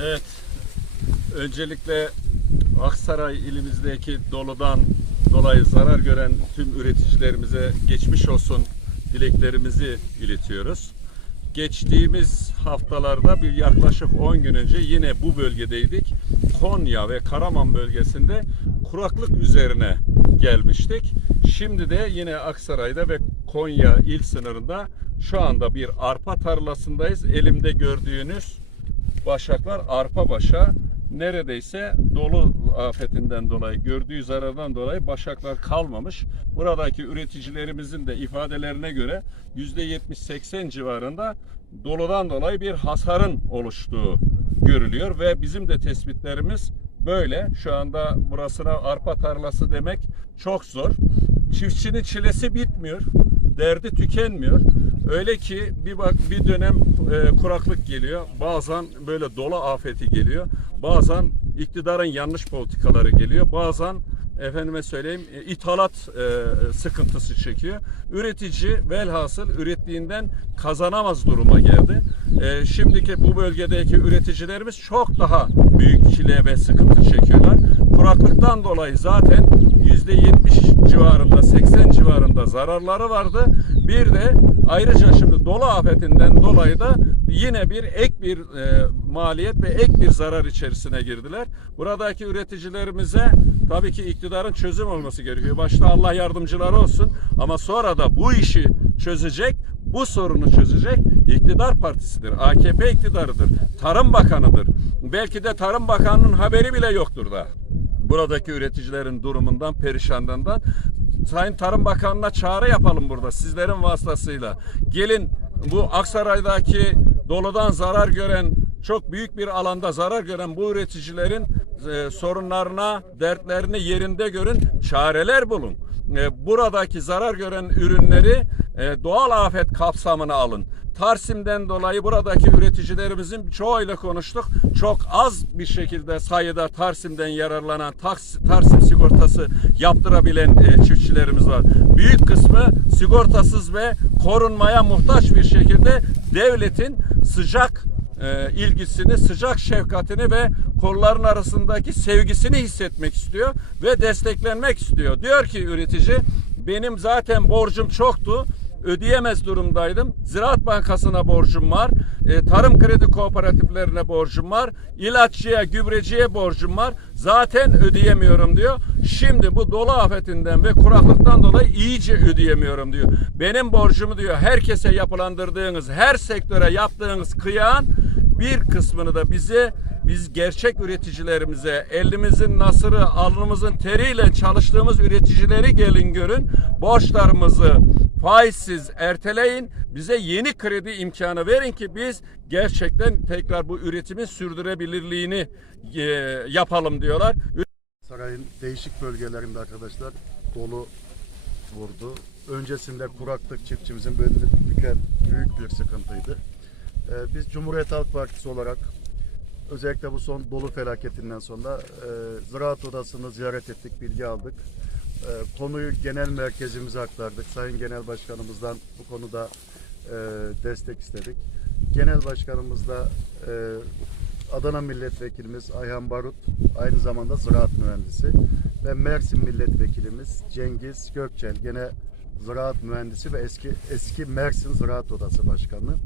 Evet. Öncelikle Aksaray ilimizdeki doludan dolayı zarar gören tüm üreticilerimize geçmiş olsun dileklerimizi iletiyoruz. Geçtiğimiz haftalarda bir yaklaşık 10 gün önce yine bu bölgedeydik. Konya ve Karaman bölgesinde kuraklık üzerine gelmiştik. Şimdi de yine Aksaray'da ve Konya il sınırında şu anda bir arpa tarlasındayız. Elimde gördüğünüz başaklar arpa başa neredeyse dolu afetinden dolayı gördüğü zarardan dolayı başaklar kalmamış. Buradaki üreticilerimizin de ifadelerine göre %70-80 civarında doludan dolayı bir hasarın oluştuğu görülüyor ve bizim de tespitlerimiz böyle. Şu anda burasına arpa tarlası demek çok zor. Çiftçinin çilesi bitmiyor. Derdi tükenmiyor. Öyle ki bir bak bir dönem e, kuraklık geliyor. Bazen böyle dolu afeti geliyor. Bazen iktidarın yanlış politikaları geliyor. Bazen efendime söyleyeyim e, ithalat e, sıkıntısı çekiyor. Üretici velhasıl ürettiğinden kazanamaz duruma geldi. E, şimdiki bu bölgedeki üreticilerimiz çok daha büyük çile ve sıkıntı çekiyorlar. Kuraklıktan dolayı zaten %70 civarında 80 civarında zararları vardı. Bir de ayrıca şimdi dolu afetinden dolayı da yine bir ek bir e, maliyet ve ek bir zarar içerisine girdiler. Buradaki üreticilerimize tabii ki iktidarın çözüm olması gerekiyor. Başta Allah yardımcıları olsun ama sonra da bu işi çözecek, bu sorunu çözecek iktidar partisidir. AKP iktidarıdır. Tarım Bakanı'dır. Belki de Tarım Bakanı'nın haberi bile yoktur da buradaki üreticilerin durumundan, perişanlığından. Sayın Tarım Bakanı'na çağrı yapalım burada sizlerin vasıtasıyla. Gelin bu Aksaray'daki doludan zarar gören çok büyük bir alanda zarar gören bu üreticilerin e, sorunlarına, dertlerini yerinde görün, çareler bulun. E, buradaki zarar gören ürünleri e, doğal afet kapsamına alın. Tarsim'den dolayı buradaki üreticilerimizin çoğuyla konuştuk. Çok az bir şekilde sayıda Tarsim'den yararlanan Tars- Tarsim sigortası yaptırabilen e, çiftçilerimiz var. Büyük kısmı sigortasız ve korunmaya muhtaç bir şekilde devletin sıcak e, ilgisini, sıcak şefkatini ve kolların arasındaki sevgisini hissetmek istiyor ve desteklenmek istiyor. Diyor ki üretici benim zaten borcum çoktu ödeyemez durumdaydım. Ziraat Bankası'na borcum var. E, tarım kredi kooperatiflerine borcum var. İlaççıya, gübreciye borcum var. Zaten ödeyemiyorum diyor. Şimdi bu dolu afetinden ve kuraklıktan dolayı iyice ödeyemiyorum diyor. Benim borcumu diyor herkese yapılandırdığınız, her sektöre yaptığınız kıyağın bir kısmını da bize biz gerçek üreticilerimize elimizin nasırı alnımızın teriyle çalıştığımız üreticileri gelin görün borçlarımızı faizsiz erteleyin bize yeni kredi imkanı verin ki biz gerçekten tekrar bu üretimin sürdürebilirliğini e, yapalım diyorlar. Sarayın değişik bölgelerinde arkadaşlar dolu vurdu. Öncesinde kuraklık çiftçimizin belini büken büyük bir sıkıntıydı. Ee, biz Cumhuriyet Halk Partisi olarak özellikle bu son dolu felaketinden sonra e, Ziraat Odası'nı ziyaret ettik, bilgi aldık. E, konuyu genel merkezimize aktardık. Sayın Genel Başkanımızdan bu konuda e, destek istedik. Genel Başkanımız da e, Adana Milletvekilimiz Ayhan Barut aynı zamanda ziraat mühendisi ve Mersin Milletvekilimiz Cengiz Gökçel gene ziraat mühendisi ve eski eski Mersin Ziraat Odası Başkanı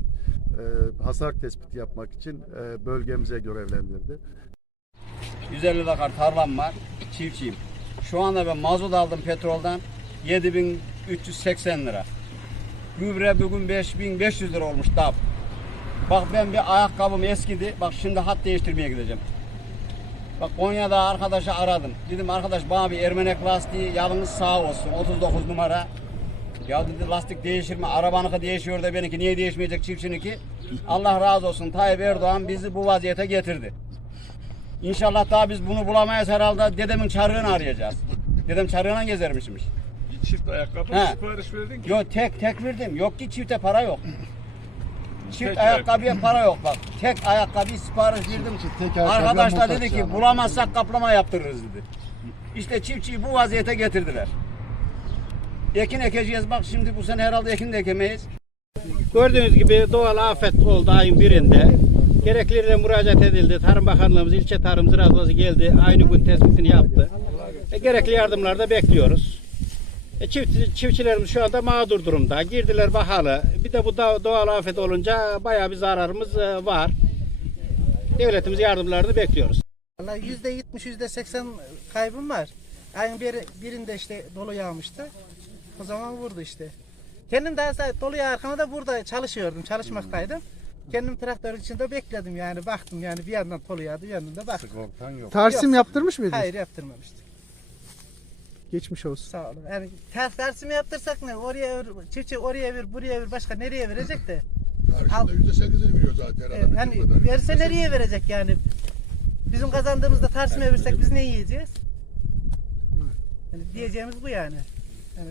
hasar tespiti yapmak için e, bölgemize görevlendirdi. 150 dakar tarlam var. Çiftçiyim. Şu anda ben mazot aldım petrolden 7380 lira. Gübre bugün 5500 lira olmuş DAP. Bak ben bir ayakkabım eskidi. Bak şimdi hat değiştirmeye gideceğim. Bak Konya'da arkadaşı aradım. Dedim arkadaş bana bir Ermenek lastiği yalnız sağ olsun 39 numara. Ya dedi lastik değişir mi? Arabanınki değişiyor da benimki niye değişmeyecek çiftçininki? Allah razı olsun Tayyip Erdoğan bizi bu vaziyete getirdi. İnşallah daha biz bunu bulamayız herhalde. Dedemin çarığını arayacağız. Dedem çarığına gezermişmiş. Bir çift ayakkabı He. sipariş verdin ki. Yok tek tek verdim. Yok ki çifte para yok. Çift Tek ayakkabıya para yok bak. Tek ayakkabı sipariş verdim. tek ayakkabıya Arkadaşlar muhtaç dedi ki yani. bulamazsak kaplama yaptırırız dedi. İşte çiftçiyi bu vaziyete getirdiler. Ekin ekeceğiz bak şimdi bu sene herhalde ekin de ekemeyiz. Gördüğünüz gibi doğal afet oldu ayın birinde. Gereklilerine müracaat edildi. Tarım Bakanlığımız, ilçe tarım ziraatçısı geldi. Aynı gün tespitini yaptı. E, gerekli yardımları da bekliyoruz. E, çift, çiftçilerimiz şu anda mağdur durumda. Girdiler bahalı. Bir de bu da- doğal afet olunca bayağı bir zararımız e, var. Devletimiz yardımlarını bekliyoruz. Valla yüzde yetmiş, yüzde seksen kaybım var. Ayın bir, birinde işte dolu yağmıştı. O zaman vurdu işte. Kendim daha sa- dolu yağarken de burada çalışıyordum, çalışmaktaydım. Kendim traktörün içinde bekledim yani baktım yani bir yandan dolu yağdı bir yandan da baktım. Sigortan yok. Tarsim yaptırmış mıydın? Hayır yaptırmamıştık. Geçmiş olsun. Sağ olun. Yani ters tersimi yaptırsak ne? Oraya ver, çiftçi oraya ver, buraya ver, başka nereye verecek de? Karşında yüzde sekizini veriyor zaten. E, hani verse nereye verecek yani? Bizim kazandığımızda tersime versek biz ne yiyeceğiz? Yani diyeceğimiz bu yani. yani